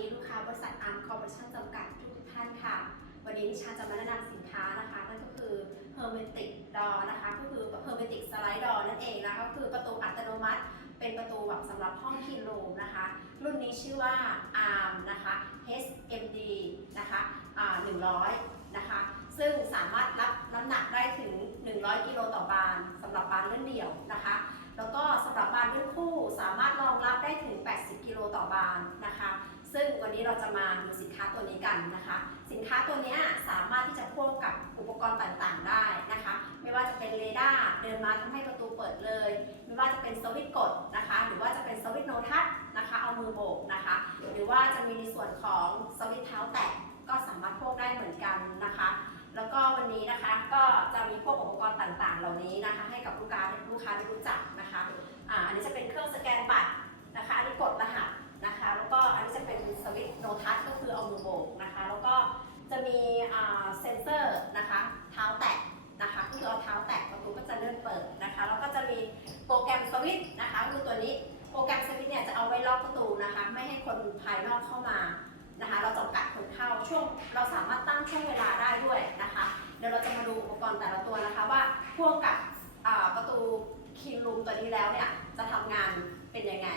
ดีลูกค้าบริษัทอาร์มคอร์ปอเรชั่นจำกัดทุกท่านค่ะ วันนี้นิชาจะมาแนะนำสินค้านะคะ นั่นก็คือ Hermetic Door นะคะ ก็คือ Hermetic Slide Door นั่นเองนะคะก็คือประตูอัตโนมัติ เป็นประตูแบบสำหรับห้องคีโลมนะคะ รุ่นนี้ชื่อว่า ARM นะคะ HMD นะคะอ่า100 นะคะ ซึ่งสามารถรับน้ำหนักได้ถึง 100 กิโลต่อบานสำหรับบานเลื่อนเดี่ยวนะคะแล้วก็สำหรับบานเลื่อนคู่สามารถรองรับได้ถึง 80 กิโลต่อบานนะคะ ซึ่งวันนี้เราจะมาดูสินค้าตัวนี้กันนะคะ สินค้าตัวนี้สามารถที่จะพ่วงกับอุปกรณ์ต่างๆ ได้นะคะ ไม่ว่าจะเป็นเรดาร์เดินมาทำให้ประตูเปิดเลย ไม่ว่าจะเป็นสวิตช์กดนะคะ หรือว่าจะเป็นสวิตช์โนทัชนะคะ เอามือโบกนะคะ หรือว่าจะมีในส่วนของสวิตช์เท้าแตะก็สามารถพวกได้เหมือนกันนะคะแล้วก็วันนี้นะคะก็จะมีพวกอุปกรณ์ต่างๆ เหล่านี้นะคะ ให้กับลูกค้าลูกค้าได้รู้จักนะคะอ่าอันนี้จะเป็นเครื่อง ทัชก็คือเอามือโบกนะคะ แล้วก็จะมีเซนเซอร์นะคะเท้าแตะนะคะก็คือเอาเท้าแตะประตูก็จะเลื่อนเปิดนะคะแล้วก็จะมีโปรแกรมสวิตช์นะคะคือตัวนี้โปรแกรมสวิตช์เนี่ยจะเอาไว้ล็อกประตูนะคะ ไม่ให้คนภายนอกเข้ามานะคะ เราจำกัดคนเข้าช่วง เราสามารถตั้งช่วงเวลาได้ด้วยนะคะ เดี๋ยวเราจะมาดูอุปกรณ์แต่ละตัวนะคะว่าพ่วงกับประตูคินรูมตัวนี้แล้วเนี่ยจะทำงานเป็นยังไง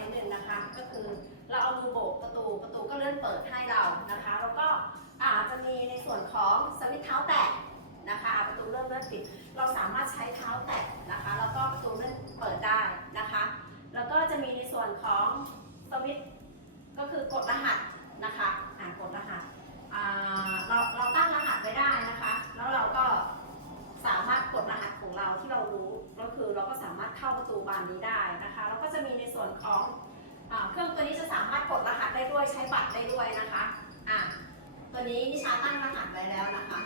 นิดนึงนะคะ ก็คือเราเอามือโบกประตูประตูก็เลื่อนเปิดให้เรานะคะ แล้วก็อาจจะมีในส่วนของสวิตช์เท้าแตะนะคะประตูเริ่มเลื่อนปิด เราสามารถใช้เท้าแตะนะคะ แล้วก็ประตูเลื่อนเปิดได้นะคะ แล้วก็จะมีในส่วนของสวิตช์ก็คือกดรหัสนะคะอ่ากดรหัสเราเราตั้งรหัสไว้ได้นะคะ แล้วเราก็สามารถกดรหัสของเราที่เรารู้ ก็คือเราก็สามารถเข้าประตูบานนี้ได้นะคะ แล้วก็จะมี ส่วนของอเครื่องตัวนี้จะสามารถกดรหัสได้ด้วยใช้บัตรได้ด้วยนะคะอะตัวนี้นิชาตั้งรหัสไว้แล้วนะคะ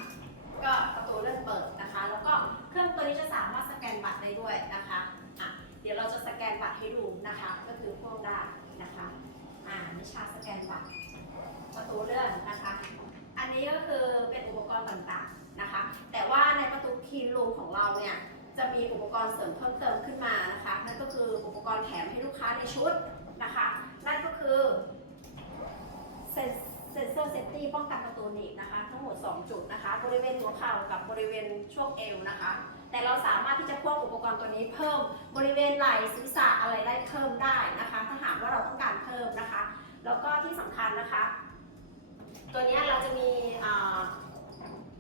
ก็ประตูเลื่อนเปิดนะคะ แล้วก็เครื่องตัวนี้จะสามารถสแกนบัตรได้ด้วยนะคะอะเดี๋ยวเราจะสแกนบัตรให้ดูนะคะ ก็คือพวกได้นะคะอ่านิชาสแกนบัตรประตูเลื่อนนะคะ อันนี้ก็คือเป็นอุปกรณ์ต่างๆนะคะ แต่ว่าในประตูคีนรูมของเราเนี่ย จะมีอุปกรณ์เสริมเพิ่มเติมขึ้นมานะคะ นั่นก็คืออุปกรณ์แถมให้ลูกค้าในชุดนะคะ นั่นก็คือเซนเซนเซอร์เซฟตี้ป้องกันประตูหนีบนะคะ ทั้งหมด 2 จุดนะคะ บริเวณหัวเข่ากับบริเวณช่วงเอวนะคะ แต่เราสามารถที่จะพ่วงอุปกรณ์ตัวนี้เพิ่มบริเวณไหล่ศีรษะอะไรได้เพิ่มได้นะคะ ถ้าหากว่าเราต้องการเพิ่มนะคะ แล้วก็ที่สำคัญนะคะ ตัวนี้เราจะมีอ่า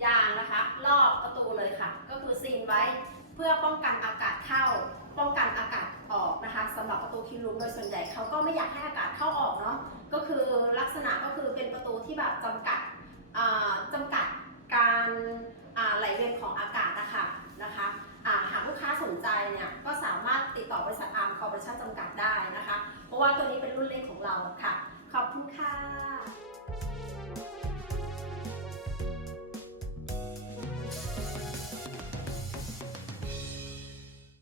ยางนะคะ รอบประตูเลยค่ะ ก็คือซีนไว้ เพื่อป้องกันอากาศเข้า ป้องกันอากาศออกนะคะสำหรับประตูคิวลุมโดยส่วนใหญ่เขาก็ไม่อยากให้อากาศเข้าออกเนาะก็คือลักษณะก็คือเป็นประตูที่แบบจำกัดอ่าจำกัดการอ่าไหลเวียนของอากาศนะคะนะคะาหากลูกค้าสนใจเนี่ยก็สามารถติดต่อบริษัทอาร์มคอร์ปอเรชั่นจำกัดได้นะคะ เพราะว่าตัวนี้เป็นรุ่นเล็กของเราค่ะ ขอบคุณค่ะ